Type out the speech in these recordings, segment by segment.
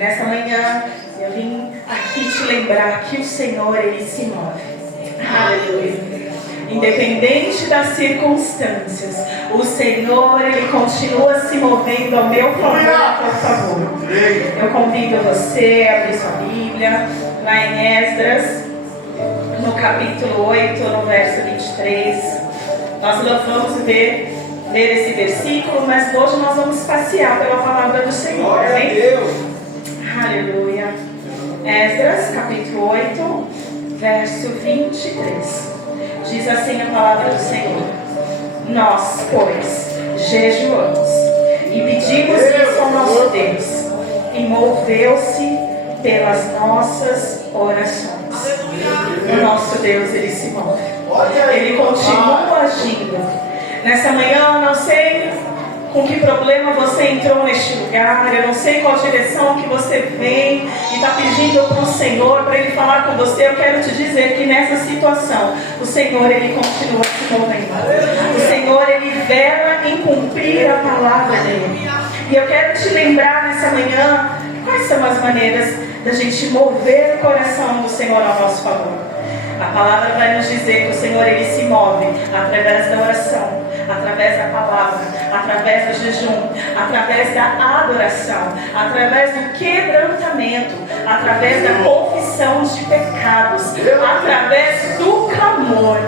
nessa manhã eu vim aqui te lembrar que o Senhor, Ele se move. Aleluia. Independente das circunstâncias, o Senhor, Ele continua se movendo ao meu favor e ao teu favor. Eu convido você a abrir sua Bíblia, lá em Esdras, no capítulo 8, no verso 23. Nós vamos ler esse versículo, mas hoje nós vamos passear pela palavra do Senhor. Amém? Aleluia. Esdras, capítulo 8, verso 23. Diz assim a palavra do Senhor: nós, pois, jejuamos e pedimos isso ao nosso Deus, e moveu-se pelas nossas orações. O nosso Deus, Ele se move. Ele continua agindo. Nessa manhã eu não sei com que problema você entrou neste lugar, eu não sei qual direção que você vem e está pedindo para o Senhor, para Ele falar com você. Eu quero te dizer que nessa situação, o Senhor, Ele continua se movendo. O Senhor, Ele vela em cumprir a palavra dEle. E eu quero te lembrar nessa manhã, quais são as maneiras da gente mover o coração do Senhor ao nosso favor. A palavra vai nos dizer que o Senhor, Ele se move através da oração, através da palavra, através do jejum, através da adoração, através do quebrantamento, através da confissão de pecados, através do clamor.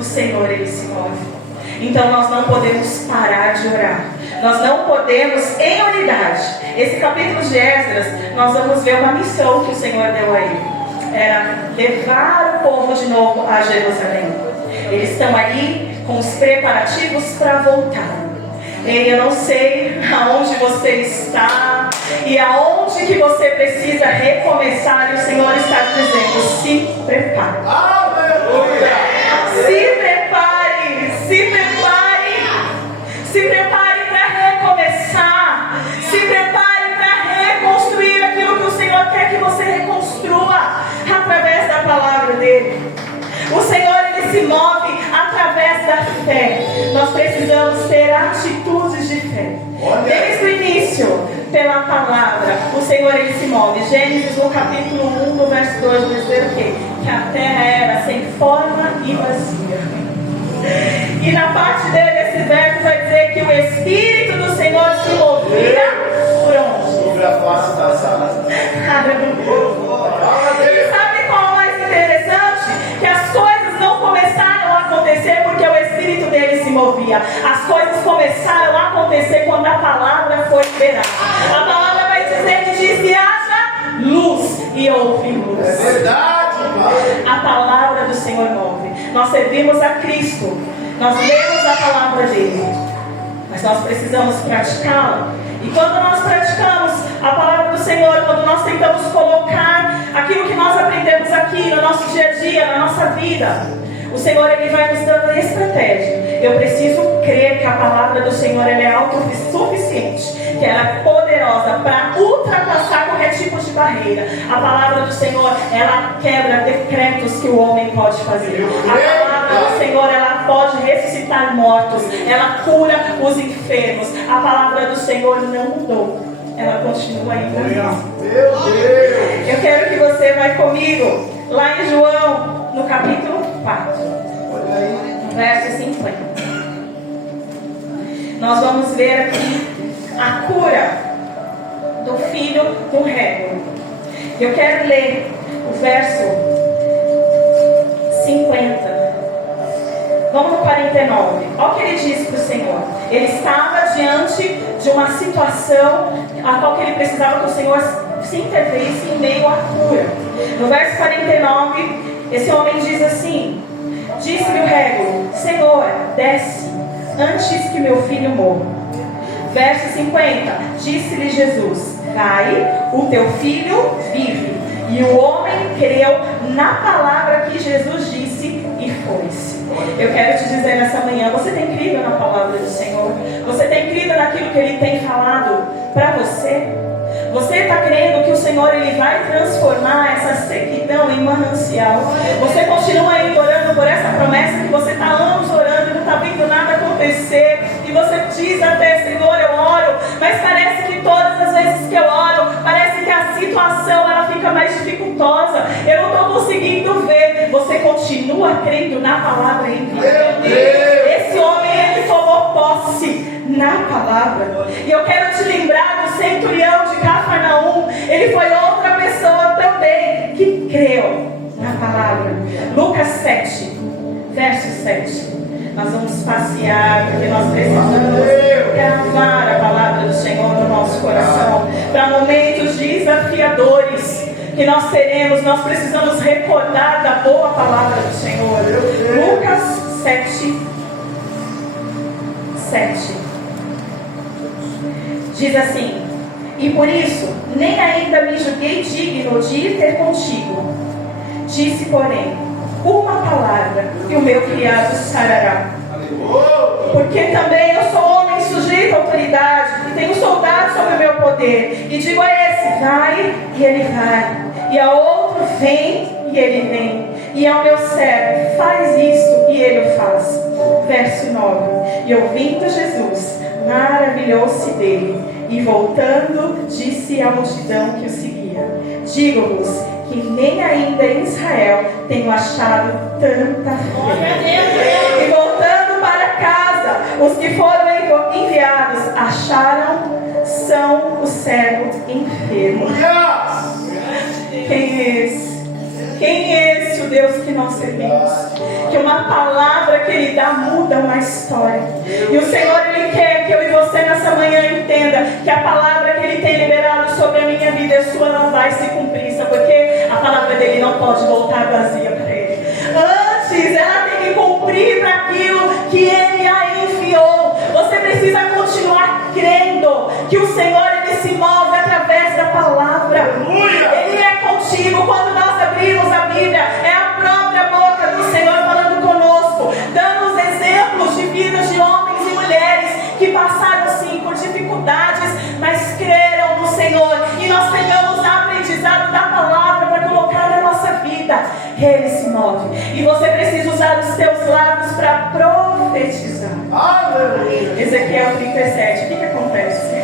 O Senhor, Ele se move. Então nós não podemos parar de orar. Nós não podemos, em unidade. Esse capítulo de Esdras, nós vamos ver uma missão que o Senhor deu a ele. Era levar o povo de novo a Jerusalém. Eles estão ali com os preparativos para voltar. E eu não sei aonde você está e aonde que você precisa recomeçar. E o Senhor está dizendo: se prepare. Aleluia! Se prepare, se prepare, se prepare para recomeçar. Se prepare para reconstruir aquilo que o Senhor quer que você reconstrua através da palavra dele. O Senhor, Ele se move através da fé. Nós precisamos ter atitudes de fé. Desde o início, pela palavra, o Senhor, Ele se move. Gênesis, no capítulo 1, no verso 2, vai dizer o quê? Que a terra era sem forma e vazia. E na parte dele, esse verso vai dizer que o Espírito do Senhor se movia por onde? Sobre a face das águas. E sabe qual é o mais interessante? Que as coisas não começaram a acontecer porque o Espírito dele se movia. As coisas começaram a acontecer quando a palavra foi liberada. A palavra vai dizer que disse: haja luz, e houve luz. É verdade, Pai. A palavra do Senhor move. Nós servimos a Cristo. Nós lemos a palavra dele. Mas nós precisamos praticá-la. E quando nós praticamos a palavra do Senhor, quando nós tentamos colocar aquilo que nós aprendemos aqui no nosso dia a dia, na nossa vida, o Senhor, Ele vai nos dando estratégia. Eu preciso crer que a palavra do Senhor, ela é autossuficiente, que ela é poderosa para ultrapassar qualquer tipo de barreira. A palavra do Senhor, ela quebra decretos que o homem pode fazer. A palavra do Senhor, ela pode ressuscitar mortos, ela cura os enfermos. A palavra do Senhor não mudou, ela continua ainda. Eu quero que você vá comigo lá em João, no capítulo 4, verso 50. Nós vamos ver aqui a cura do filho com régua. Eu quero ler o verso 50. Vamos no 49. Olha o que ele disse para o Senhor. Ele estava diante de uma situação a qual que ele precisava que o Senhor se intervisse em meio à cura. No verso 49, esse homem diz assim: disse-lhe o régua: Senhor, desce antes que meu filho morra. Verso 50, disse-lhe Jesus: vai, o teu filho vive. E o homem creu na palavra que Jesus disse e foi-se. Eu quero te dizer nessa manhã: você tem crido na palavra do Senhor? Você tem crido naquilo que Ele tem falado para você? Você está crendo que o Senhor, Ele vai transformar essa sequidão em manancial? Você continua aí orando por essa promessa que você está anos orando e não está vendo nada acontecer? E você diz até: Senhor, eu oro, mas parece que todas as vezes que eu oro, parece que a dificultosa, eu não estou conseguindo ver. Você continua crendo na palavra enviada. Esse homem, ele tomou posse na palavra. E eu quero te lembrar do centurião de Cafarnaum. Ele foi outra pessoa também que creu na palavra. Lucas 7, verso 7. Nós vamos passear, porque nós precisamos gravar a palavra do Senhor no nosso coração. Para momentos desafiadores que nós teremos, nós precisamos recordar da boa palavra do Senhor. Lucas 7, 7. Diz assim: e por isso, nem ainda me julguei digno de ir ter contigo. Disse, porém, uma palavra e o meu criado sarará. Porque também eu sou homem sujeito à autoridade e tenho soldados sob o meu poder. E digo a esse, vai, e ele vai. E a outro, vem, e ele vem. E ao meu servo, faz isso, e ele o faz. Verso 9. E ouvindo Jesus, maravilhou-se dele. E voltando, disse à multidão que o seguia: digo-vos que nem ainda em Israel tenho achado tanta fé. E voltando para casa, os que foram enviados acharam são o cego enfermo. Quem é esse? Quem é esse o Deus que nós servimos? Que uma palavra que Ele dá muda uma história. E o Senhor, Ele quer que eu e você nessa manhã entenda que a palavra que Ele tem liberado sobre a minha vida e a sua não vai se cumprir. Sabe por quê? A palavra dele não pode voltar vazia para Ele. Antes, ela tem que cumprir para aquilo que Ele a enviou. Você precisa continuar crendo que o Senhor, Ele se move através da palavra. Ele é contigo. Quando nós abrimos a Bíblia, é a própria boca do Senhor falando conosco, dando os exemplos de vidas de homens e mulheres que passaram sim por dificuldades, mas creram no Senhor. E nós pegamos o aprendizado da palavra para colocar na nossa vida. Ele se move. E você precisa usar os teus lábios para profetizar. Ezequiel 37. O que acontece?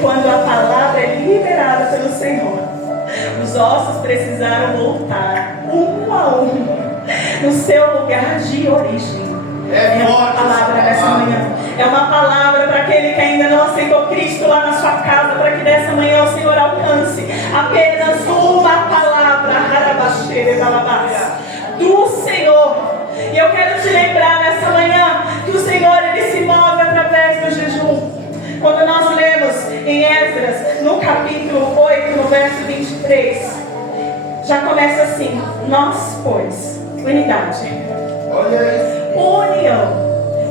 Quando a palavra é liberada pelo Senhor, os ossos precisaram voltar um a um no seu lugar de origem. É uma palavra nessa manhã. É uma palavra para aquele que ainda não aceitou Cristo lá na sua casa, para que nessa manhã o Senhor alcance apenas uma palavra do Senhor. E eu quero te lembrar nessa manhã que o Senhor, Ele se move através do jejum. Quando nós lemos em Esdras, no capítulo 8, no verso 23, já começa assim: nós, pois, unidade, união,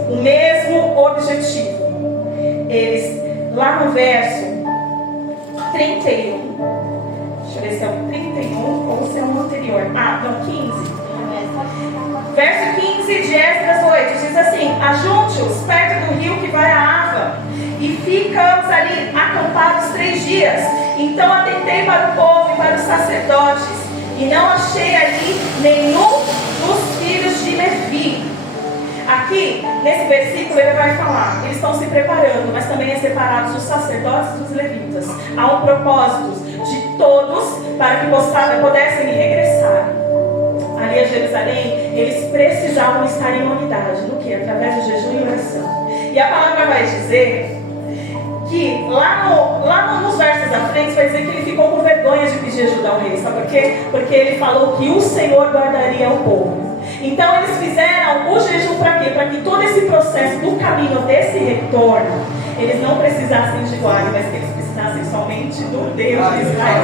o mesmo objetivo. Eles, lá no verso 31, deixa eu ver se é o 31 ou se é o anterior. Não, 15. Verso 15 de Esdras 8 diz assim: ajunte-os perto do rio que vai a Ava, e ficamos ali acampados 3 dias. Então atentei para o povo e para os sacerdotes, e não achei ali nenhum dos filhos de Levi. Aqui, nesse versículo, ele vai falar: eles estão se preparando, mas também é separados os sacerdotes dos levitas. Há um propósito de todos para que pudessem regressar ali a Jerusalém. Eles precisavam estar em unidade. No que? Através do jejum e oração. E a palavra vai dizer que lá nos versos à frente vai dizer que ele ficou com vergonha de pedir ajuda ao rei. Sabe por quê? Porque ele falou que o Senhor guardaria o povo. Então eles fizeram o jejum para quê? Para que todo esse processo do caminho desse retorno, eles não precisassem de glória, mas que eles precisassem somente do Deus de Israel.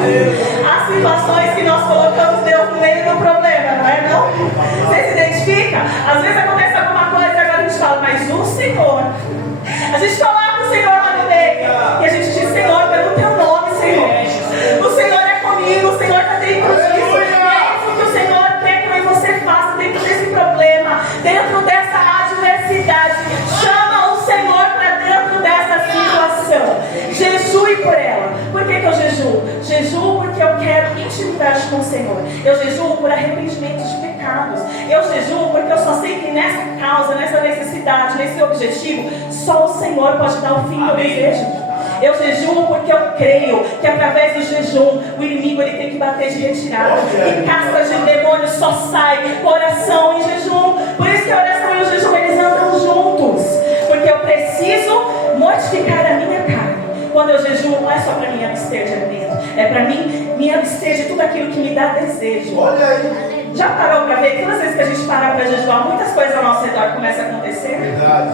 Há situações que nós colocamos Deus no meio do problema, não é não? Você se identifica? Às vezes acontece alguma coisa e agora a gente fala: mas o Senhor. A gente coloca o Senhor lá no meio e a gente diz: Senhor, pelo teu nome, Senhor. O Senhor é comigo, o Senhor está dentro disso. E é isso que o Senhor quer que eu e você faça dentro desse problema, dentro dessa adversidade. Chama o Senhor para dentro dessa situação. Jejue por ela. Por que eu jejuo? Jejuo porque eu quero intimidade com o Senhor. Eu jejuo por arrependimento de pecados. Eu jejuo porque eu só sei que nessa causa, nessa necessidade, nesse objetivo, só o Senhor pode dar o fim que eu desejo. Eu jejuo porque eu creio que através do jejum o inimigo ele tem que bater de retirada. E cascas de demônio só sai com oração e jejum. Por isso que a oração e o jejum eles andam juntos. Porque eu preciso mortificar a minha carne. Quando eu jejuo não é só para mim abster de alimento, é para mim me abster de tudo aquilo que me dá desejo. Olha aí. Já parou para ver que todas as vezes que a gente para para jejuar, muitas coisas ao nosso redor começam a acontecer? Verdade.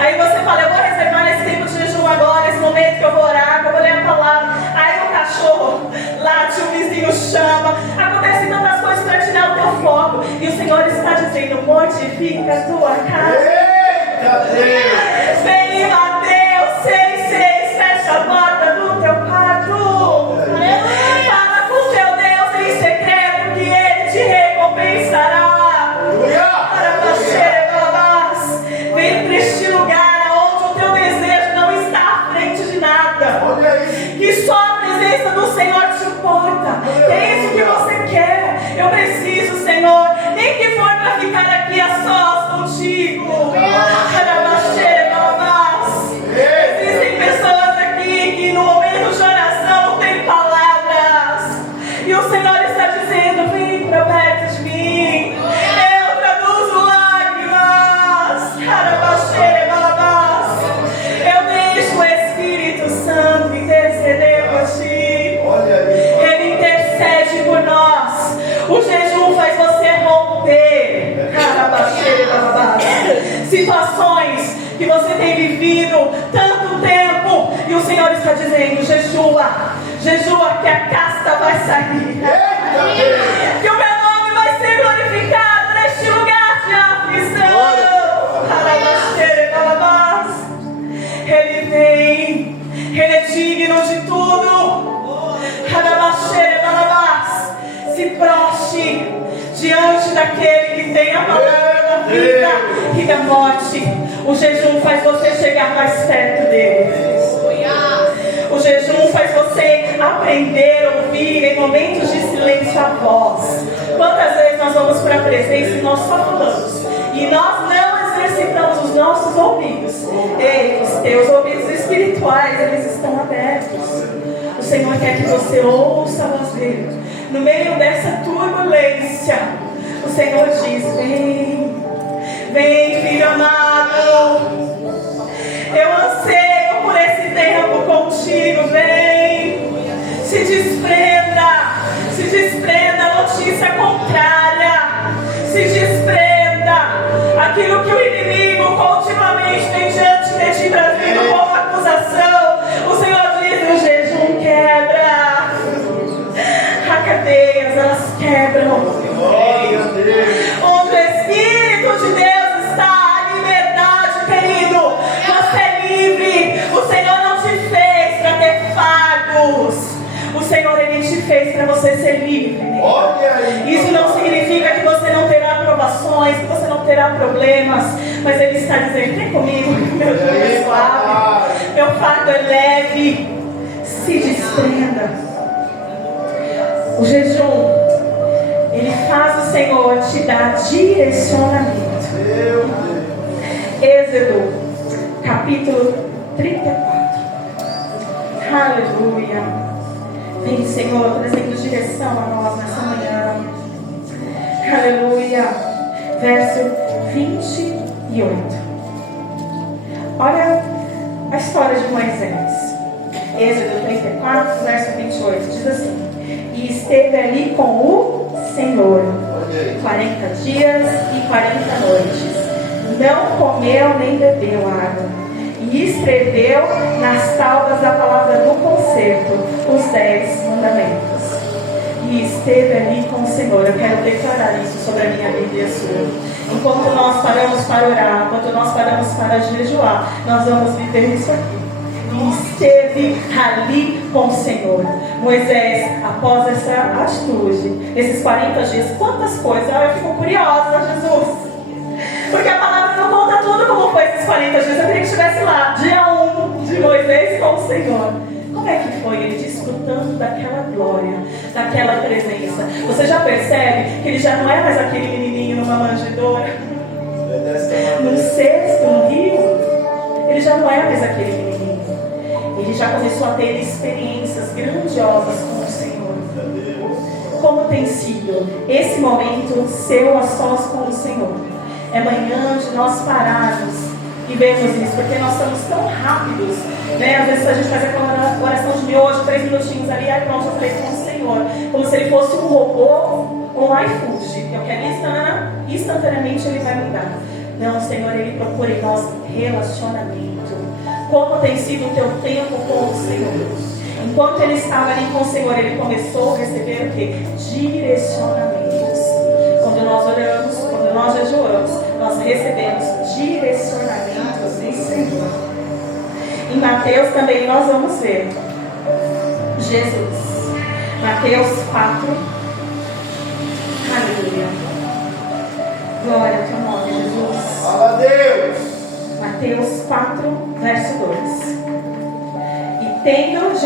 Aí você fala, eu vou reservar esse tempo de jejum agora, esse momento que eu vou orar, que eu vou ler a palavra. Aí o cachorro late, o vizinho chama. Acontecem tantas coisas para tirar o teu foco. E o Senhor está dizendo, mortifica a tua carne. Eita Deus! Vem, Mateus 6,6, fecha a porta do teu quarto. Fala com teu Deus em secreto que Ele te recompensará. Vem para este lugar onde o teu desejo não está à frente de nada. Que só a presença do Senhor te importa. É isso que você quer. Eu preciso, Senhor, nem que for para ficar aqui a sós contigo. Existem pessoas aqui que no momento de oração não tem palavras. E o Senhor está dizendo, vem para perto de mim. Eu traduzo lágrimas. Eu deixo o Espírito Santo interceder por ti. Ele intercede por nós. O jejum faz você romper situações que você tem vivido tanto tempo. E o Senhor está dizendo, jejua, jejua que a casta vai sair. Que o meu nome vai ser glorificado neste lugar de aflição. Ele vem, Ele é digno de tudo. Se proste diante daquele que tem a palavra da vida e da morte. O jejum faz você chegar mais perto dele. O jejum faz você aprender a ouvir em momentos de silêncio a voz. Quantas vezes nós vamos para a presença e nós só falamos e nós não exercitamos os nossos ouvidos? Ei, os teus ouvidos espirituais, eles estão abertos. O Senhor quer que você ouça a voz dele. No meio dessa turbulência, o Senhor diz, vem, vem, filho amado. Eu anseio por esse tempo contigo, vem. Se desprenda a notícia contrária. Se desprenda aquilo que o inimigo continuamente tem diante de ti trazendo como acusação. O Senhor diz, o jejum quebra. As cadeias, elas quebram. Onde o Espírito de Deus está, a liberdade, querido. Você é livre. O Senhor não te fez para ter fardos. O Senhor, Ele te fez para você ser livre. Isso não significa que você não terá provações, que você não terá problemas. Mas Ele está dizendo, vem comigo, meu jugo é suave, meu fardo é leve. Se desprenda. O jejum, ele faz o Senhor te dar direcionamento. Êxodo, capítulo 34. Aleluia. Vem, Senhor, trazendo direção a nós nessa manhã. Aleluia. Verso 28. Olha a história de Moisés. Êxodo 34, verso 28. Diz assim: e esteve ali com o Senhor 40 dias e 40 noites. Não comeu nem bebeu água. E escreveu nas tábuas da palavra do concerto os 10 mandamentos. E esteve ali com o Senhor. Eu quero declarar isso sobre a minha vida e a sua. Enquanto nós paramos para orar, enquanto nós paramos para jejuar, nós vamos viver isso aqui. E esteve ali com o Senhor. Moisés, após essa atitude, esses 40 dias, quantas coisas? Eu fico curiosa, Jesus. Porque a palavra não conta tudo como foi esses 40 dias. Eu queria que estivesse lá, dia 1 de Moisés com o Senhor. Como é que foi ele desfrutando daquela glória, daquela presença? Você já percebe que ele já não é mais aquele menininho numa manjedoura, num cesto, num rio? Ele já não é mais aquele menininho. ele já começou a ter experiências grandiosas com o Senhor. Como tem sido esse momento seu a sós com o Senhor? É manhã de nós pararmos e vermos isso, porque nós somos tão rápidos, né? Às vezes a gente faz aquela oração de miojo, 3 minutinhos ali, aí pronto, eu falei com o Senhor, como se ele fosse um robô ou um iFood. Eu quero instantaneamente ele vai me dar. Não, Senhor, ele procura em nós relacionamento. Como tem sido o teu tempo com o Senhor? Enquanto ele estava ali com o Senhor, ele começou a receber o quê? Direcionamentos. Quando nós oramos, quando nós jejuamos, nós recebemos direcionamentos do Senhor. Em Mateus também nós vamos ver Jesus. Mateus 4. Aleluia. Glória ao teu nome, Jesus. Fala a Deus. Mateus 4, verso 2. E tendo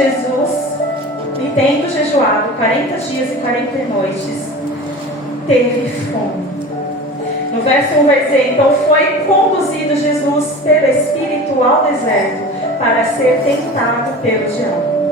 jejuado 40 dias e 40 noites, teve fome. No verso 1 vai dizer: então foi conduzido Jesus pelo Espírito ao deserto para ser tentado pelo diabo.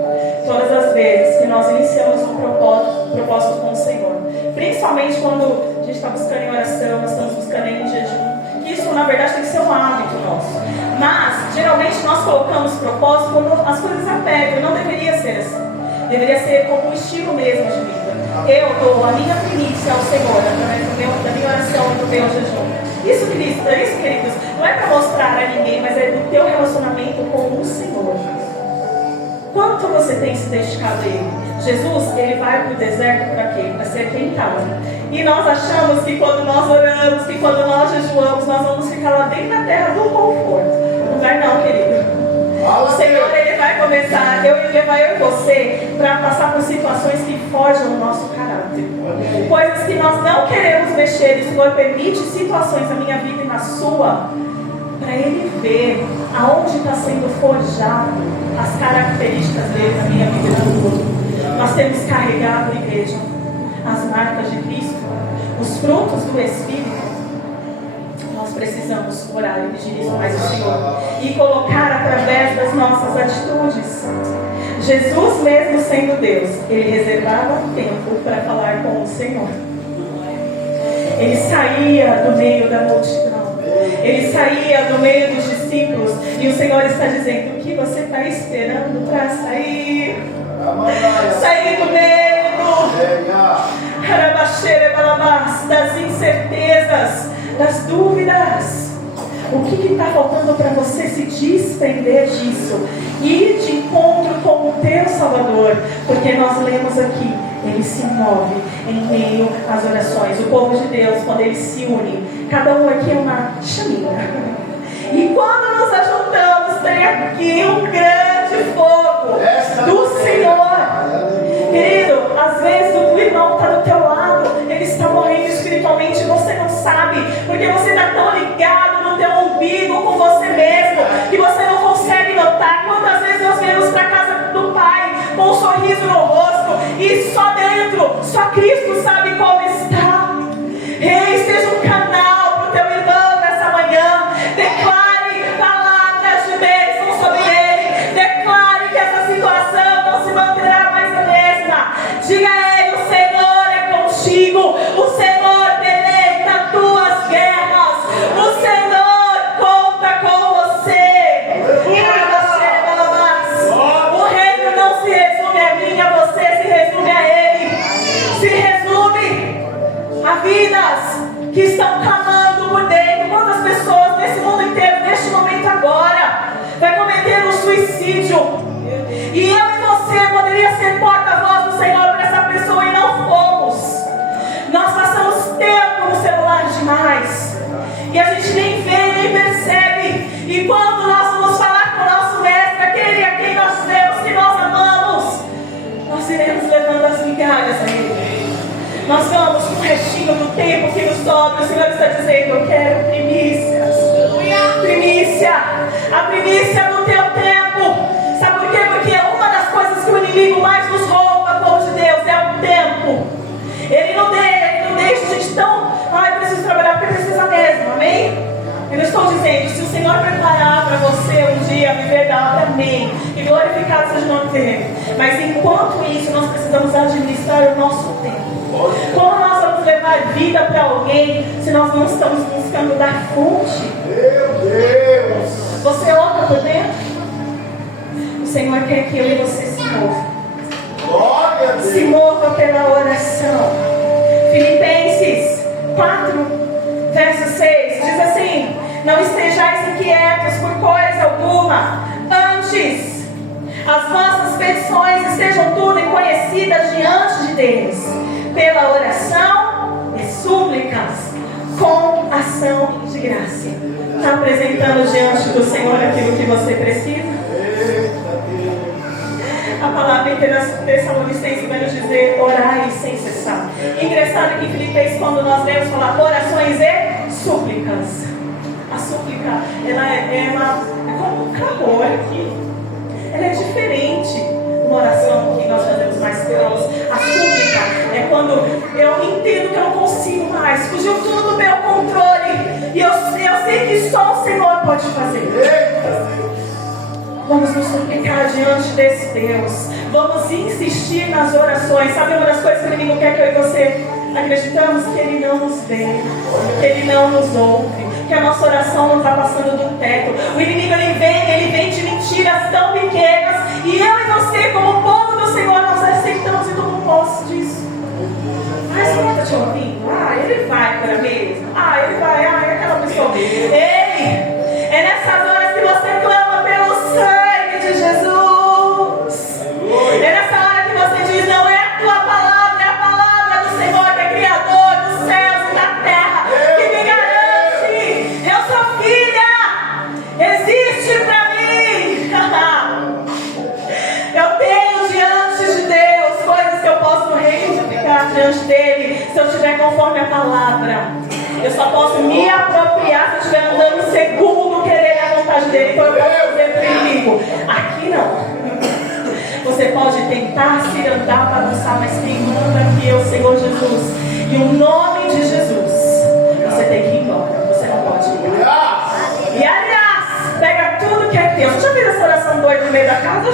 Todas as vezes que nós iniciamos um propósito com o Senhor, principalmente quando a gente está buscando em oração, nós estamos buscando em jejum, isso na verdade tem que ser um hábito nosso. Mas geralmente nós colocamos propósito quando as coisas apertam. Não deveria ser assim. Deveria ser como um estilo mesmo de vida. Eu dou a minha primícia ao Senhor através da minha oração e do meu jejum. Isso, queridos, não é para mostrar a ninguém, mas é do teu relacionamento com o Senhor. Quanto você tem se dedicado a Ele? Jesus, Ele vai para o deserto para quê? Para ser tentado. E nós achamos que quando nós oramos, que quando nós jejuamos, nós vamos ficar lá dentro da terra do conforto. Não vai não, querido. O Senhor, Ele vai começar, Ele levar eu e você para passar por situações que forjam o nosso caráter. Coisas que nós não queremos mexer. O Senhor permite situações na minha vida e na sua, para Ele ver aonde está sendo forjado as características dele na minha vida e na tua. Nós temos carregado, igreja, as marcas de Cristo, os frutos do Espírito. Nós precisamos orar e pedir isso mais ao Senhor e colocar através das nossas atitudes. Jesus, mesmo sendo Deus, Ele reservava tempo para falar com o Senhor. Ele saía do meio da multidão. Ele saía do meio dos discípulos. E o Senhor está dizendo: o que você está esperando para sair? Sair do medo das incertezas, das dúvidas. O que está faltando para você se desprender disso? Ir de encontro com o teu Salvador. Porque nós lemos aqui: Ele se move em meio às orações. O povo de Deus, quando Ele se une, cada um aqui é uma chaminha. E quando nos ajuntamos, tem aqui um grande fogo do Senhor. Querido, às vezes o teu irmão está do teu lado, ele está morrendo espiritualmente, você não sabe, porque você está tão ligado no teu umbigo com você mesmo, que você não consegue notar. Quantas vezes nós viemos para a casa do Pai com um sorriso no rosto, e só dentro, só Cristo sabe como está. Ei, seja um canal para o teu irmão nessa manhã. Declare palavras de bênção sobre ele. Declare que essa situação não se manterá mais a mesma. Diga a ele: o Senhor é contigo. O Senhor deleita tuas guerras. O Senhor conta com você. O reino não se resume a mim, a você, se resume a ele. Se resume a vidas que estão clamando por dentro. Quantas pessoas nesse mundo inteiro, neste momento agora, vai cometer um suicídio? E eu e você poderia ser porta-voz do Senhor para essa pessoa e não fomos. Nós passamos tempo no celular demais e a gente nem vê, nem percebe. E quando nós vamos falar com o nosso mestre, aquele a quem nós vemos, que nós amamos, nós iremos levando as migalhas a ele. Nós vamos com o restinho do tempo que nos sobra. O Senhor está dizendo: eu quero primícias. Primícia. A primícia do teu tempo. Sabe por quê? Porque uma das coisas que o inimigo mais nos rouba, povo de Deus, é o tempo. Ele não deixa a gente tão... eu preciso trabalhar porque precisa mesmo. Amém? Eu estou dizendo, se o Senhor preparar para você um dia viver da obra, amém. E Glorificado seja o nome dele. Mas enquanto isso, nós precisamos administrar o nosso tempo. Como nós vamos levar vida para alguém se nós não estamos buscando da fonte? Meu Deus! Você ora por dentro? O Senhor quer que eu e você se mova. Glória a Deus! Se mova pela oração. Filipenses 4, verso 6 diz assim: não estejais inquietos por coisa alguma, antes as vossas petições estejam tudo conhecidas diante de Deus, pela oração e súplicas, com ação de graça. Está apresentando diante do Senhor aquilo que você precisa? A palavra em Tessalonicenses vai nos dizer: orai sem cessar. Engraçado que em Filipenses, quando nós lemos falar orações e súplicas, a súplica, ela é como um clamor aqui. Ela é diferente de uma oração que nós fazemos mais pelos. A súplica é quando eu entendo que eu não consigo mais, fugiu tudo do meu controle, e eu sei que só o Senhor pode fazer. Vamos nos suplicar diante desse Deus. Vamos insistir nas orações. Sabe uma das coisas que o inimigo quer que eu e você acreditamos? Que ele não nos vê, que ele não nos ouve, que a nossa oração não está passando do teto. O inimigo ele vem de mentiras tão pequenas, e eu e você, como povo do Senhor, nós aceitamos e tomamos posse disso. Ah, esse não está te ouvindo? Ah, ele vai para mesmo. Ah, ele vai. Ah, é aquela pessoa. Ei, é nessas horas que você clama pelo sangue de Jesus. É nessa hora que você diz: não é a tua palavra, é a palavra do Senhor, que é Criador dos céus e da terra, que me garante: eu sou filha, existe para mim. Eu tenho diante de Deus coisas que eu posso reivindicar diante dele, se eu estiver conforme a palavra. Eu só posso me apropriar se eu estiver andando segundo querer a vontade dele. Então eu posso dizer para o inimigo: aqui não. Você pode tentar se andar, bagunçar, mas quem manda aqui é o Senhor Jesus. E o nome de Jesus, você tem que ir embora. Você não pode ir. E aliás, pega tudo que é teu. Você já fez essa oração doida no meio da casa?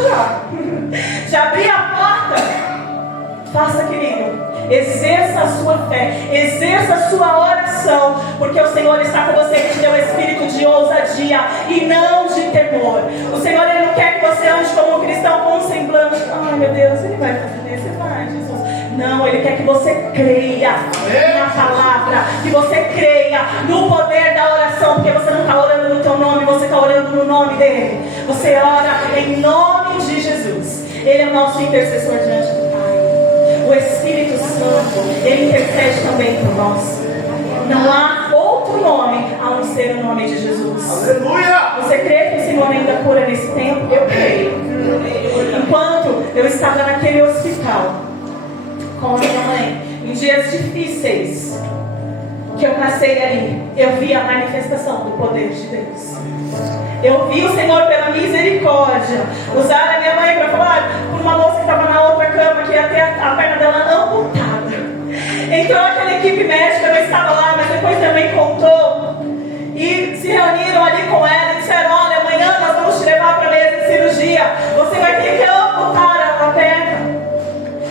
Já abri a porta? Faça, querido. Exerça a sua fé, exerça a sua oração, porque o Senhor está com você, que te deu um espírito de ousadia e não de temor. O Senhor ele não quer que você ande como um cristão com um semblante: ai meu Deus, ele vai fazer isso, vai Jesus. Não, ele quer que você creia na palavra, que você creia no poder da oração, porque você não está orando no teu nome, você está orando no nome dele. Você ora em nome de Jesus. Ele é o nosso intercessor diante do Pai. O Espírito Santo, ele intercede também por nós. Não há outro nome a não ser o nome de Jesus. Aleluia! Você crê que o Senhor ainda cura nesse tempo? Eu creio. Enquanto eu estava naquele hospital com a minha mãe, em dias difíceis que eu passei ali, eu vi a manifestação do poder de Deus. Eu vi o Senhor pela misericórdia usar a minha mãe para falar por uma moça que estava na outra cama, que ia ter a perna dela amputada. Entrou aquela equipe médica, eu estava lá, mas depois também contou. E se reuniram ali com ela e disseram: olha, amanhã nós vamos te levar para a mesa de cirurgia. Você vai ter que amputar a perna.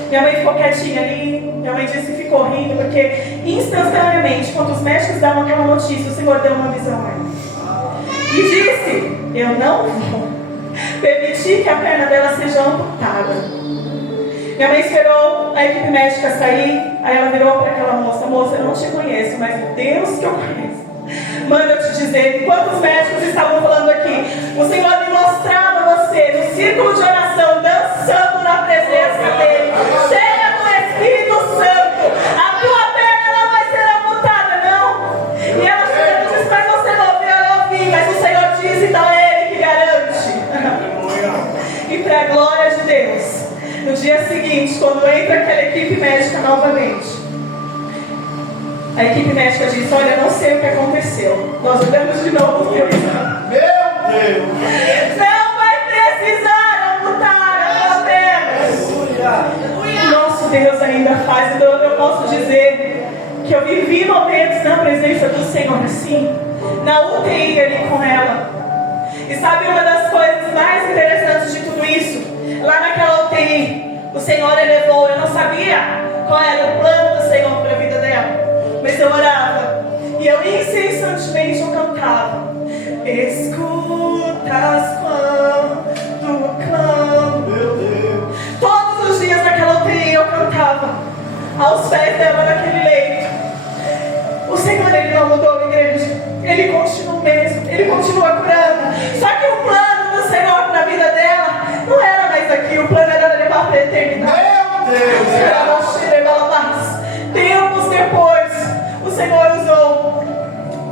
Minha mãe ficou quietinha ali. Minha mãe disse que ficou rindo, porque instantaneamente, quando os médicos davam aquela notícia, o Senhor deu uma visão a ela. E disse: eu não vou permitir que a perna dela seja amputada. Minha mãe esperou a equipe médica sair. Aí ela virou para aquela moça: moça, eu não te conheço, mas o Deus que eu conheço manda eu te dizer, enquanto os médicos estavam falando aqui, o Senhor me mostrava você no círculo de oração, dançando na presença dele, cheia do Espírito Santo. A tua perna não vai ser amputada, não. E ela disse: mas você não viu? Eu ouvi, mas o Senhor disse, então é ele que garante. E para a glória de Deus, no dia seguinte, quando entra aquela equipe médica novamente, a equipe médica disse: olha, não sei o que aconteceu. Nós olhamos de novo. Meu Deus! Não vai precisar amputar a perna. O nosso Deus ainda faz. Então eu posso dizer que eu vivi momentos na presença do Senhor assim, na UTI ali com ela. E sabe uma das coisas mais interessantes de tudo isso? Lá naquela UTI, o Senhor elevou. Eu não sabia qual era o plano do Senhor para a vida dela, mas eu orava e eu incessantemente eu cantava: escutas quando clamo. Meu Deus. Todos os dias naquela UTI eu cantava aos pés dela naquele leito. O Senhor, Ele não mudou a igreja. Ele continua o mesmo. Ele continua curando. Só que o plano do Senhor para a vida dela não era mais aqui. O plano era levar para a eternidade. Meu Deus. Tempos depois, o Senhor usou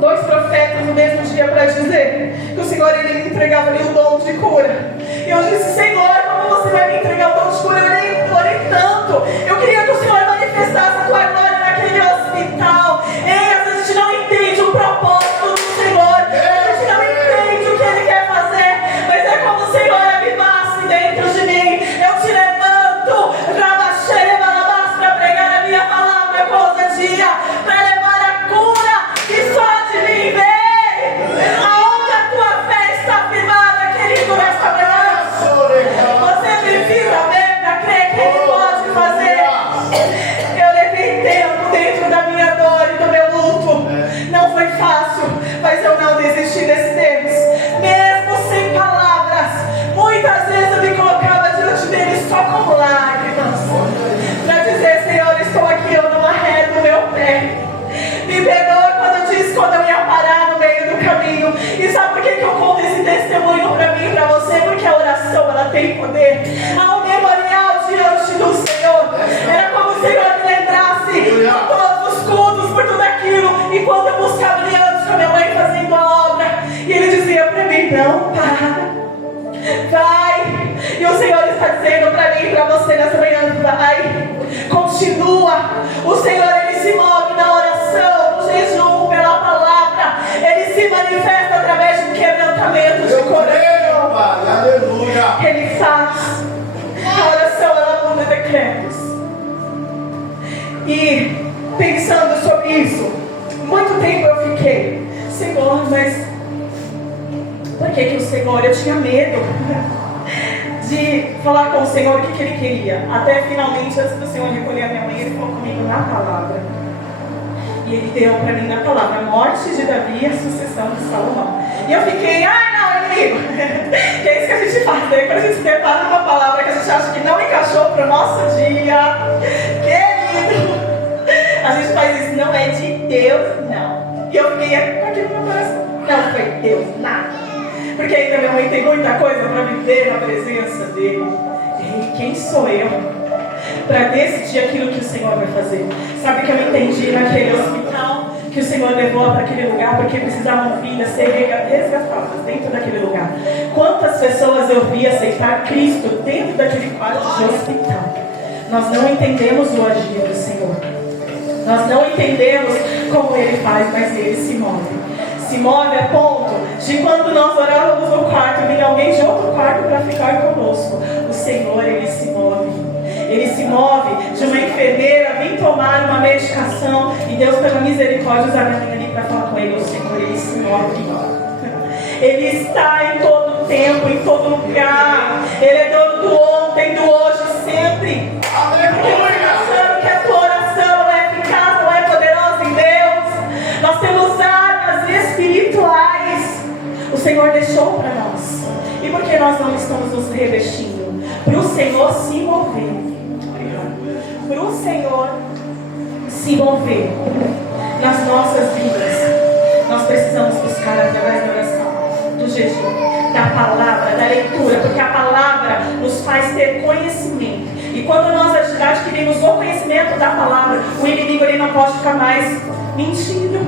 2 profetas no mesmo dia para dizer que o Senhor, Ele me entregava ali o dom de cura. E eu disse: Senhor, como você vai me entregar o dom de cura? Eu orei tanto. Eu queria que o Senhor manifestasse a tua glória naquele hospital. Ei, às vezes a gente não entende o propósito do Senhor. A gente não entende o que Ele quer fazer. Mas é como o Senhor avivasse dentro de mim. Eu te levanto, para pregar a minha palavra com ousadia, para levar a cura que só de mim vem. Aonde a tua fé está firmada, querido, nesta manhã? Você precisa ver para crer que Ele pode fazer. Eu levei tempo dentro da minha dor e do meu luto. Não foi fácil, mas eu não desisti desse Deus. Mesmo sem palavras, muitas vezes eu me colocava diante dele só com lágrimas, para dizer: Senhor, estou aqui, eu não arredo o meu pé. Me perdoa quando eu disse quando eu ia parar no meio do caminho. E sabe por que eu conto esse testemunho para mim e para você? Porque a oração, ela tem poder. Há um memorial diante do Senhor. Era como o Senhor me lembrasse por todos os cultos, por tudo aquilo. E quando eu buscava ele antes com a minha mãe fazendo a obra, e ele dizia para mim: não, para, vai. E o Senhor está dizendo para mim e para você nessa manhã: vai, continua. O Senhor, Ele se move na oração, no jejum, pela palavra. Ele se manifesta através de um quebrantamento de coração. Aleluia. Ele faz. A oração, ela muda decretos. E pensando sobre isso, muito tempo eu fiquei: Senhor, mas por que o Senhor? Eu tinha medo de falar com o Senhor o que Ele queria. Até finalmente, antes do Senhor recolher a minha mãe, Ele falou comigo na palavra. E Ele deu para mim na palavra: a morte de Davi e a sucessão de Salomão. E eu fiquei: ai não, inimigo. Que é isso que a gente faz, né? Quando a gente se depara numa palavra que a gente acha que não encaixou para o nosso dia. Querido, a gente faz isso: não é de Deus, não. E eu fiquei com aquilo no meu coração: não foi Deus, nada. Porque ainda minha mãe tem muita coisa para viver na presença dele. E quem sou eu para decidir aquilo que o Senhor vai fazer? Sabe que eu entendi naquele hospital que o Senhor levou para aquele lugar porque precisavam vidas ser resgatadas dentro daquele lugar. Quantas pessoas eu vi aceitar Cristo dentro daquele quarto de hospital? Nós não entendemos o agir do Senhor. Nós não entendemos como Ele faz, mas Ele se move. Se move a ponto de quando nós orávamos no quarto, vinha alguém de outro quarto para ficar conosco. O Senhor, Ele se move. Ele se move de uma enfermeira vir tomar uma medicação e Deus, pela misericórdia, usa a minha ali para falar com Ele. O Senhor, Ele se move. Ele está em todo tempo, em todo lugar. Ele é dono do ontem, do hoje, sempre. Aleluia. Pensando que a tua oração é eficaz, não é poderosa em Deus. Nós temos armas espirituais. O Senhor deixou para nós. E por que nós não estamos nos revestindo? Para o Senhor se mover. Para o Senhor se mover nas nossas vidas, nós precisamos buscar através da oração, do jejum, da palavra, da leitura, porque a palavra nos faz ter conhecimento. E quando nós adquirimos o conhecimento da palavra, o inimigo ele não pode ficar mais mentindo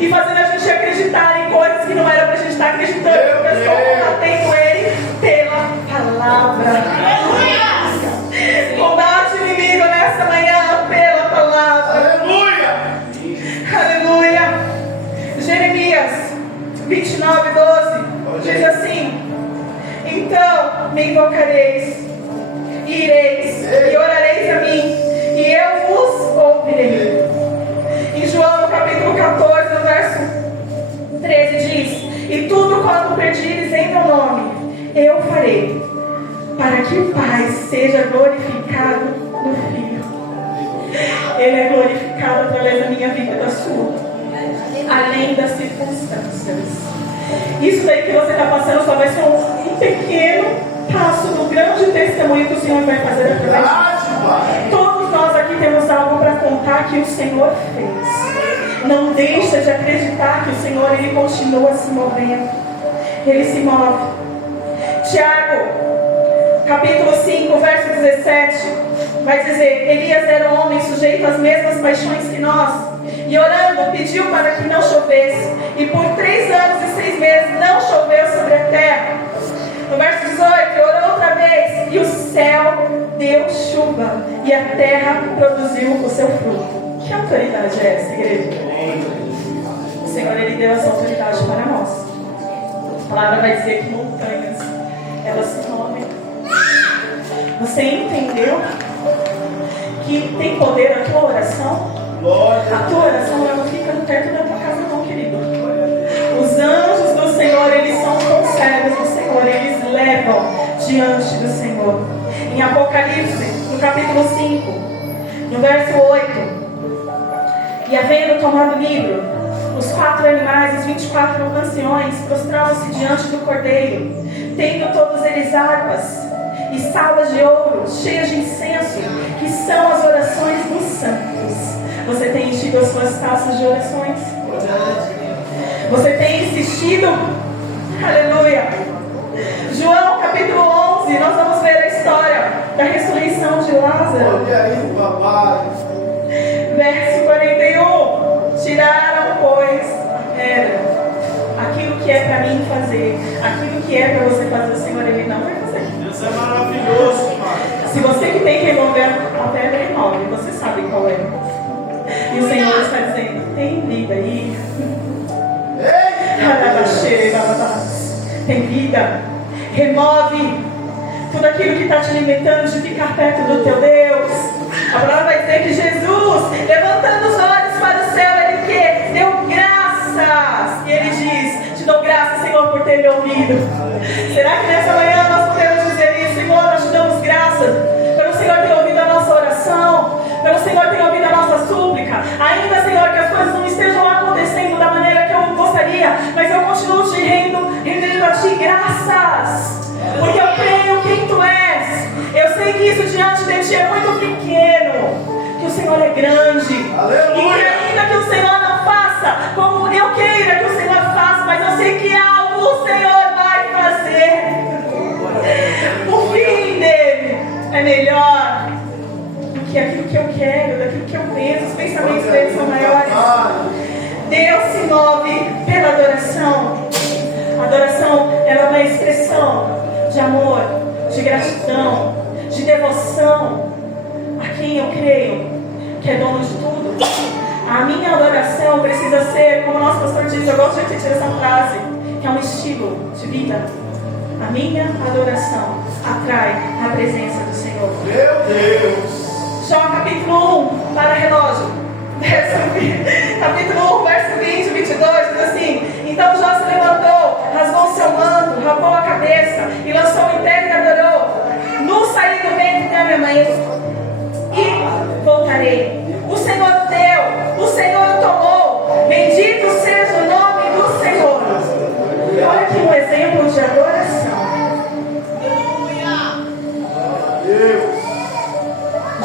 e fazendo a gente acreditar em coisas que não era para a gente estar acreditando, porque eu estou combatendo ele pela palavra. Combate o inimigo nessa manhã pela palavra. Aleluia. Aleluia. Jeremias 29:12 diz assim: então me invocareis, e ireis, e orareis a mim, e eu vos ouvirei. Em João, no capítulo 14, no verso 13, diz: e tudo quanto pedires em para que o Pai seja glorificado no Filho. Ele é glorificado através da minha vida e da sua, além das circunstâncias. Isso daí que você está passando só vai ser um pequeno passo do grande testemunho que o Senhor vai fazer através de nós. Todos nós aqui temos algo para contar que o Senhor fez. Não deixa de acreditar que o Senhor, Ele continua se movendo. Ele se move. Tiago, capítulo 5, verso 17, vai dizer: Elias era um homem sujeito às mesmas paixões que nós, e orando pediu para que não chovesse, e por 3 anos e 6 meses não choveu sobre a terra. No verso 18, orou outra vez, e o céu deu chuva, e a terra produziu o seu fruto. Que autoridade é essa, igreja? O Senhor, Ele deu essa autoridade para nós. A palavra vai dizer que montanhas, elas se movem. Você entendeu que tem poder a tua oração? A tua oração, ela não fica no teto da tua casa não, querido. Os anjos do Senhor, eles são conservos do Senhor, eles levam diante do Senhor. Em Apocalipse, no capítulo 5, no verso 8, e havendo tomado o livro, os 4 animais, os 24 anciões, prostravam-se diante do Cordeiro, tendo todos eles harpas e salvas de ouro, cheias de incenso, que são as orações dos santos. Você tem enchido as suas taças de orações? Você tem insistido? Aleluia! João capítulo 11, nós vamos ver a história da ressurreição de Lázaro. Olha aí, papai. Verso 41. Tiraram, pois, aquilo que é para mim fazer, aquilo que é para você fazer, o Senhor, Ele não vai fazer. Deus é maravilhoso, pai. Se você que tem que remover a terra, remove, você sabe qual é. E o Senhor está dizendo: tem vida aí. Tem vida. Remove tudo aquilo que está te limitando de ficar perto do teu Deus. A palavra vai dizer que Jesus, levantando os olhos para o céu, Ele que deu graças. E Ele diz: te dou graças, Senhor, por ter me ouvido. Será que nessa manhã nós podemos dizer isso? Senhor, nós te damos graças pelo Senhor ter ouvido a nossa oração, pelo Senhor ter ouvido a nossa súplica. Ainda, Senhor, que as coisas não estejam acontecendo da maneira que eu gostaria, mas eu continuo te rendendo a ti graças, porque eu creio quem tu és. Eu sei que isso diante de ti é muito pequeno, que o Senhor é grande. Aleluia. E que ainda que o Senhor não faça como eu queira que o Senhor faça, mas eu sei que algo o Senhor vai fazer. O fim dele é melhor do que aquilo que eu quero, daquilo que eu penso. Os pensamentos dele são maiores. Deus se move pela adoração. A adoração ela é uma expressão de amor, de gratidão, de devoção a quem eu creio que é dono de tudo. A minha adoração precisa ser, como o nosso pastor diz, eu gosto de repetir essa frase, que é um estilo de vida. A minha adoração atrai a presença do Senhor. Meu Deus! Jó capítulo 1, para relógio. Capítulo 1, verso 20 e 22, diz assim: então Jó se levantou, rasgou seu manto, rapou a cabeça e lançou em terra e adorou. No saí do ventre da minha mãe e voltarei. O Senhor deu, o Senhor tomou. Bendito seja o nome do Senhor. Olha aqui um exemplo de adoração.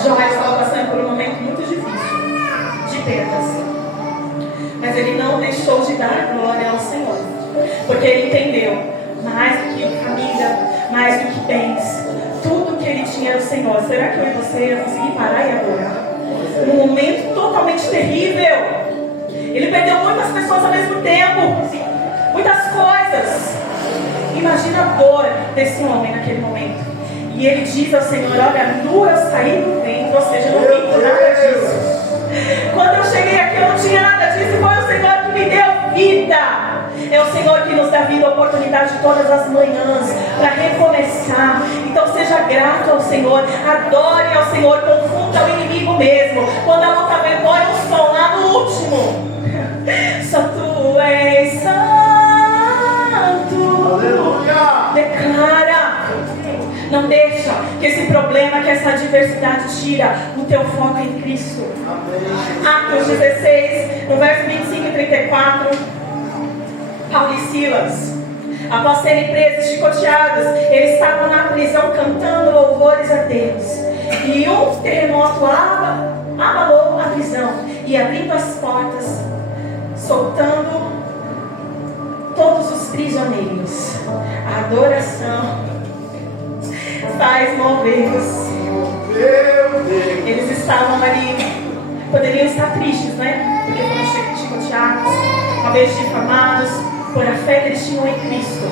Jó estava passando por um momento muito difícil, de perdas. Mas ele não deixou de dar glória ao Senhor, porque ele entendeu, mais do que família, mais do que bens, tudo que ele tinha era o Senhor. Será que eu e você ia conseguir parar e adorar? Num momento totalmente terrível. Ele perdeu muitas pessoas ao mesmo tempo, muitas coisas. Imagina a dor desse homem naquele momento. E ele diz ao Senhor: olha, nu eu saí do ventre, ou seja, eu não tenho nada disso. Quando eu cheguei aqui eu não tinha nada disso, e foi o Senhor que me deu vida. É o Senhor que nos dá vida, oportunidade todas as manhãs para recomeçar. Então seja grato ao Senhor, adore ao Senhor, confunda o inimigo mesmo. Quando a luta vem, põe um som lá no último. Só tu és santo. Aleluia. Declara. Não deixe que esse problema, que essa adversidade tira o teu foco em Cristo. Atos 16, no verso 25 e 34, Paulo e Silas, após serem presos, chicoteados, eles estavam na prisão cantando louvores a Deus. E um terremoto abalou a prisão e abrindo as portas, soltando todos os prisioneiros. A adoração faz mover-se. Eles estavam ali, poderiam estar tristes, né? Porque foram chicoteados, uma vez difamados, por a fé que eles tinham em Cristo.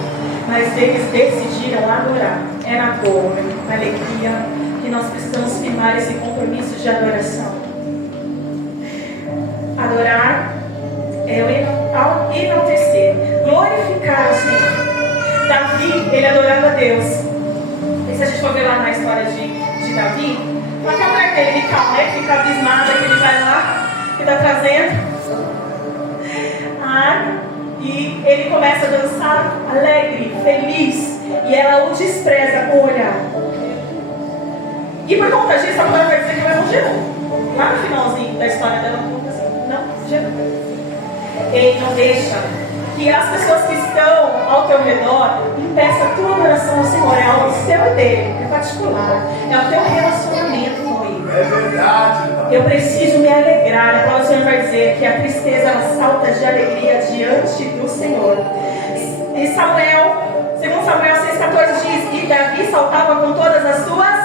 Mas eles decidiram adorar. É na dor, na alegria, que nós precisamos firmar esse compromisso de adoração. Adorar é o enaltecer, glorificar o Senhor. Davi, ele adorava a Deus. E se a gente for ver lá na história de Davi, até a mulher dele, Mical, né? Fica abismada que ele vai lá, que está trazendo a arma. E ele começa a dançar alegre, feliz. E ela o despreza com o olhar. E por conta disso, a mulher vai dizer que vai morrer. Lá no finalzinho da história dela, não, gerou. Ele não deixa que as pessoas que estão ao teu redor impeçam a tua adoração ao Senhor. É algo seu e dele, é particular. É o teu relacionamento com Ele. É verdade. Eu preciso me alegrar. A palavra do Senhor vai dizer que a tristeza ela salta de alegria diante do Senhor. E Samuel, segundo Samuel 6,14 diz: e Davi saltava com todas as suas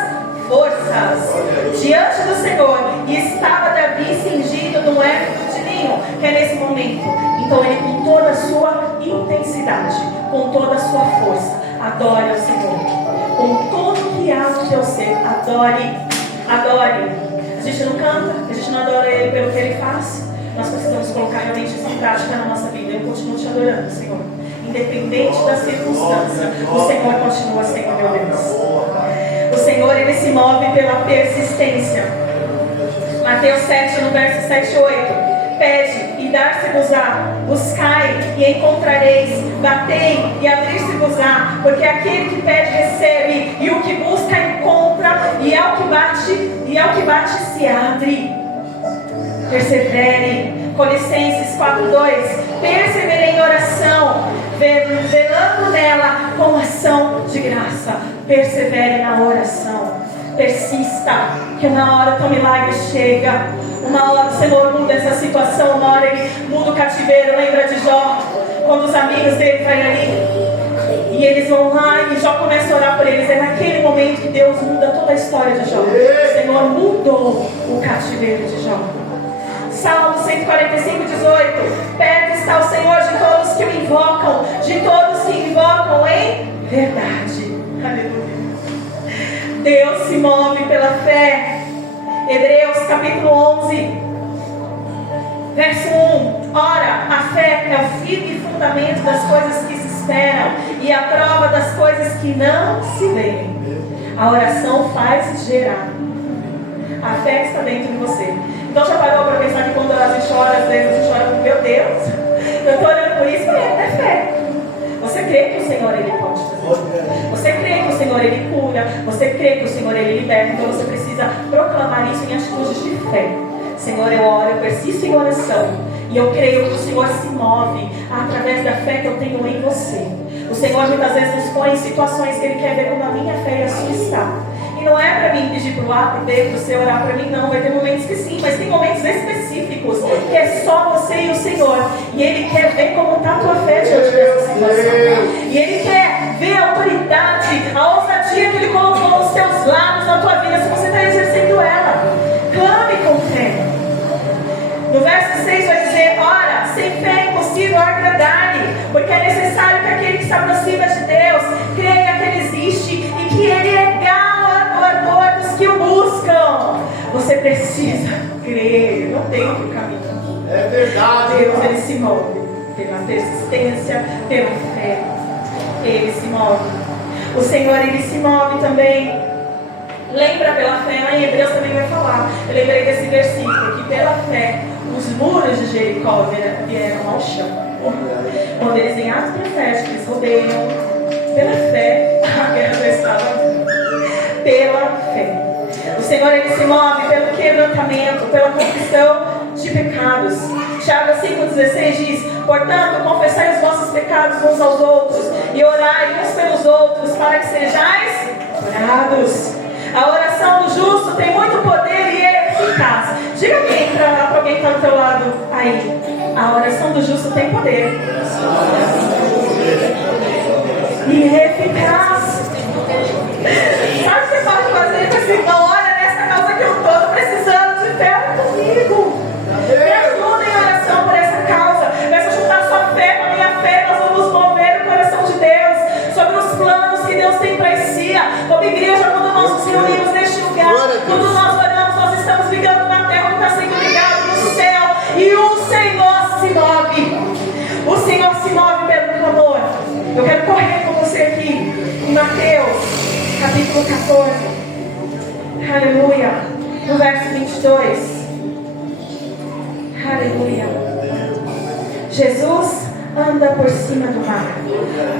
forças diante do Senhor. E estava Davi cingido num éfode de linho, que é nesse momento. Então ele, com toda a sua intensidade, com toda a sua força, adore ao Senhor. Com tudo que há no teu ser, adore. A gente não canta, a gente não adora Ele pelo que Ele faz. Nós precisamos colocar realmente isso em prática na nossa vida. Eu continuo te adorando, Senhor. Independente da circunstância, o Senhor continua sendo meu Deus. O Senhor, Ele se move pela persistência. Mateus 7, no verso 7 e 8. Pede e dar-se-vos-á, buscai e encontrareis, batei e abrir-se-vos-á, porque aquele que pede recebe, e o que busca encontra, e ao que bate se abre. Persevere. Colossenses 4:2. Perseverei em oração, velando nela com ação de graça. Persevere na oração. Persista, que uma hora o teu milagre chega. Uma hora o Senhor muda essa situação. Uma hora Ele muda o cativeiro. Lembra de Jó? Quando os amigos dele vai ali e eles vão lá e Jó começa a orar por eles. É naquele momento que Deus muda toda a história de Jó. O Senhor mudou o cativeiro de Jó. Salmo 145:18. Perto está o Senhor de todos que o invocam, de todos que invocam em verdade. Aleluia. Deus se move pela fé. Hebreus capítulo 11, verso 1. Ora, a fé é o firme fundamento das coisas que se esperam e a prova das coisas que não se veem. A oração faz gerar. A fé está dentro de você. Então já parou para pensar que quando a gente ora, às vezes a gente ora com meu Deus, eu estou orando por isso, é fé. Você crê que o Senhor Ele pode fazer. Você crê que o Senhor Ele cura. Você crê que o Senhor Ele liberta. Então você precisa proclamar isso em atitudes de fé. Senhor, eu oro, eu persisto em oração. E eu creio que o Senhor se move através da fé que eu tenho em você. O Senhor muitas vezes nos põe em situações que Ele quer ver como a minha fé e a sua está. E não é para mim pedir para o A, para o B, para o C orar para mim, não. Vai ter momentos que sim, mas tem momentos específicos que é só você e o Senhor. E Ele quer ver como está a tua fé diante dessa situação. E Ele quer ver a autoridade, a ousadia que Ele colocou nos teus lábios, na tua vida, se você está exercendo ela. Clame com fé. No verso 6 vai dizer: ora, sem fé é impossível agradar-lhe, porque é necessário que aquele que se aproxima de Deus creia que Ele existe e que Ele é galardoador dos que o buscam. Você precisa crer, não tem outro caminho. É verdade. Deus, Ele se move pela persistência, pela fé. Ele se move. O Senhor, Ele se move também. Lembra pela fé, lá em Hebreus também vai falar. Eu lembrei desse versículo, que pela fé os muros de Jericó vieram ao chão. Quando eles em atos proféticos rodeiam, pela fé a guerra já estava pela fé. O Senhor, Ele se move pelo quebrantamento, pela confissão de pecados. Tiago 5,16 diz: portanto, confessai os vossos pecados uns aos outros e orai uns pelos outros para que sejais curados. A oração do justo tem muito poder e é eficaz. Diga para alguém que está do teu lado aí: a oração do justo tem poder e é eficaz. Sabe o que você pode fazer com esse irmão? Olha, nessa causa que eu estou precisando de fé comigo. Me ajuda em oração por essa causa. Peça juntar sua fé com a minha fé. Nós vamos mover o coração de Deus sobre os planos que Deus tem para esse. Como igreja, quando nós nos reunimos neste lugar, quando nós oramos, nós estamos ligando na terra que está sendo ligado no céu. E o Senhor se move. O Senhor se move pelo clamor. Eu quero correr com você aqui em Mateus capítulo 14. Aleluia. No verso 22. Aleluia. Jesus anda por cima do mar.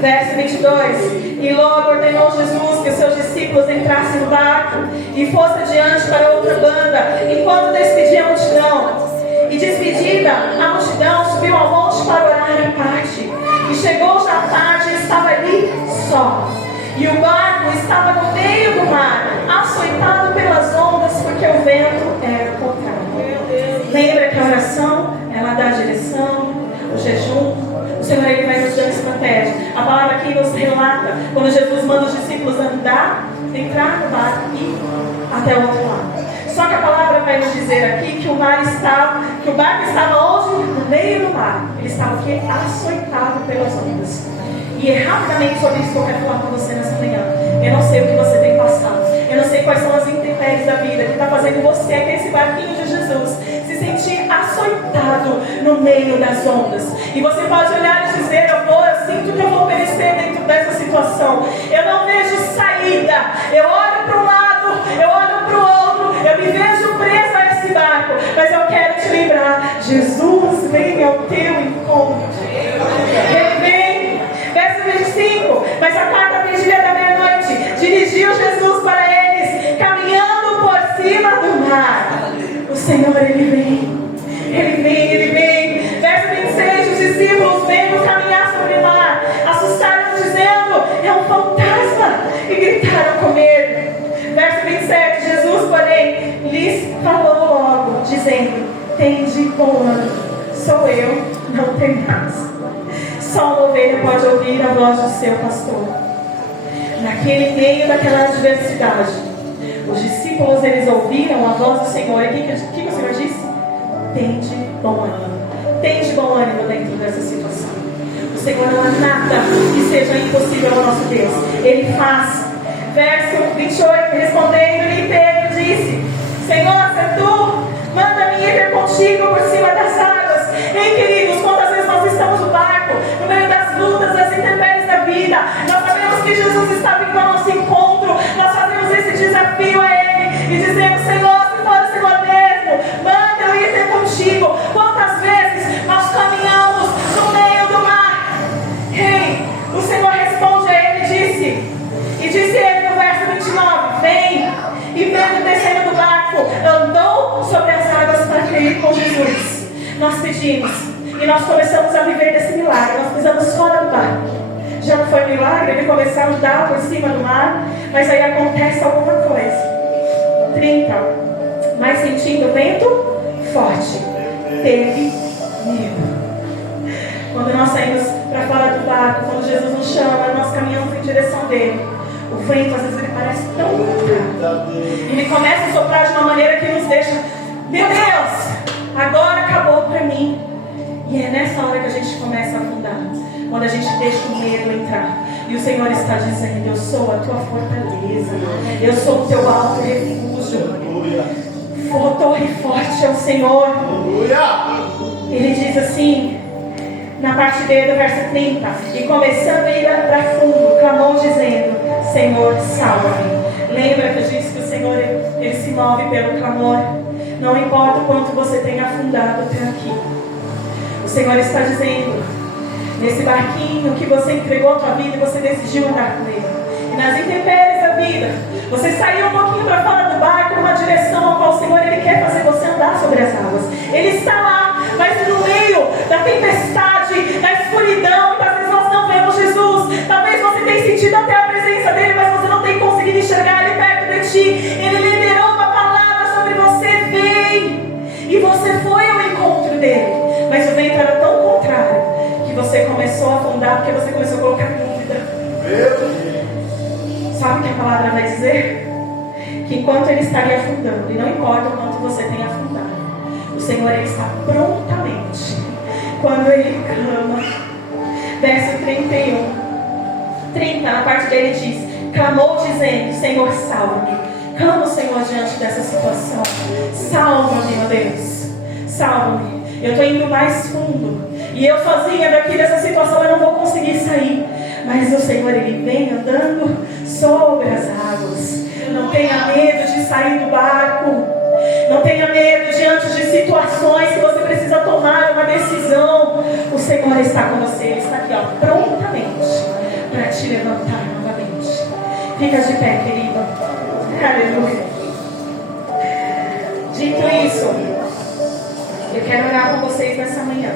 Verso 22. E logo ordenou Jesus que os seus discípulos entrassem no barco e fosse adiante para outra banda, enquanto despedia a multidão. E despedida a multidão, subiu ao monte para orar à parte. E chegou já tarde e estava ali só. E o barco estava no meio do mar, açoitado pelas ondas, porque o vento era contrário. Lembra que a oração, ela dá a direção, o jejum. O Senhor, Ele vai nos dando estratégia. A palavra aqui nos relata quando Jesus manda os discípulos entrar no barco e ir até o outro lado. Só que a palavra vai nos dizer aqui que o barco estava onde? No meio do mar. Ele estava aqui açoitado pelas ondas. E é rapidamente sobre isso que eu quero falar com você nessa manhã. Eu não sei o que você tem passado. Eu não sei quais são as intempéries da vida que está fazendo você, que é esse barquinho de Jesus, se sentir açoitado no meio das ondas. E você pode olhar e dizer: eu sinto que eu vou perecer dentro dessa situação. Eu não vejo saída. Eu olho para um lado, eu olho para o outro, eu me vejo presa a esse barco. Mas eu quero te lembrar: Jesus vem ao teu encontro. Ele vem. Verso 25. Mas a quarta vigília da meia-noite dirigiu Jesus para eles, caminhando por cima do mar. O Senhor, Ele vem. Ele vem, Ele vem. Verso 26. Os discípulos vendo caminhar sobre o mar, assustaram, dizendo: é um fantasma. E gritaram com medo. Verso 27. Jesus, porém, lhes falou logo, dizendo: tende bom ânimo, sou eu, não temais. Só uma ovelha pode ouvir a voz do seu pastor. Naquele meio daquela adversidade, os discípulos, eles ouviram a voz do Senhor. E o que o Senhor disse? Tende bom ânimo. Tende bom ânimo dentro dessa situação. O Senhor não há nada que seja impossível ao nosso Deus. Ele faz. Verso 28, respondendo-lhe Pedro, disse: Senhor, se é tu, manda-me ir contigo por cima das águas. Ei, queridos, quantas vezes nós estamos no barco, no meio das lutas, das intempéries da vida, nós sabemos que Jesus está vindo ao nosso encontro, nós fazemos esse desafio a Ele e dizemos: Senhor, se for o Senhor mesmo, manda eu ir ter contigo. Quantas vezes nós caminhamos no meio do mar? Ei, o Senhor responde a ele e disse ele no verso 29, vem. E vendo descendo do barco, andou sobre as águas para ir com Jesus. Nós pedimos e nós começamos a viver desse milagre. Nós pisamos fora do barco. Já não foi milagre, ele começou a andar por cima do mar, mas aí acontece alguma coisa. 30. Mas sentindo o vento forte, teve medo. Quando nós saímos para fora do barco, quando Jesus nos chama, nós caminhamos em direção dele. O vento, às vezes, ele parece tão contrário. Ele começa a soprar de uma maneira que nos deixa: meu Deus, agora acabou para mim. E é nessa hora que a gente começa a afundar. Quando a gente deixa o medo entrar. E o Senhor está dizendo: eu sou a tua fortaleza. Eu sou o teu alto refúgio. A torre forte é o Senhor. Ele diz assim, na parte B do verso 30, e começando a ir para fundo, clamou dizendo: Senhor, salva-me. Lembra que eu disse que o Senhor, ele se move pelo clamor. Não importa o quanto você tenha afundado até aqui, o Senhor está dizendo: nesse barquinho que você entregou a tua vida e você decidiu andar com ele, e nas intempéries da vida vida. Você saiu um pouquinho para fora do barco, numa direção a qual o Senhor Ele quer fazer você andar sobre as águas. Ele está lá, mas no meio da tempestade, da escuridão, muitas vezes nós não vemos Jesus. Talvez você tenha sentido até a presença dele, mas você não tem conseguido enxergar Ele perto de ti. Ele liberou uma palavra sobre você, vem. E você foi ao encontro dele. Mas o vento era tão contrário que você começou a afundar, porque você começou a colocar dúvida. Sabe o que a palavra vai dizer? Que enquanto ele estaria afundando, e não importa o quanto você tenha afundado, o Senhor Ele está prontamente. Quando Ele clama, verso 31, 30, na parte dele diz: clamou dizendo, Senhor, salva-me. Clama o Senhor diante dessa situação. Salva-me, meu Deus. Salva-me. Eu estou indo mais fundo. E eu sozinha daqui dessa situação eu não vou conseguir sair. Mas o Senhor Ele vem andando sobre as águas. Não tenha medo de sair do barco. Não tenha medo diante de situações que você precisa tomar uma decisão. O Senhor está com você. Ele está aqui, ó, prontamente para te levantar novamente. Fica de pé, querido. Aleluia. Dito isso, eu quero orar com vocês nessa manhã.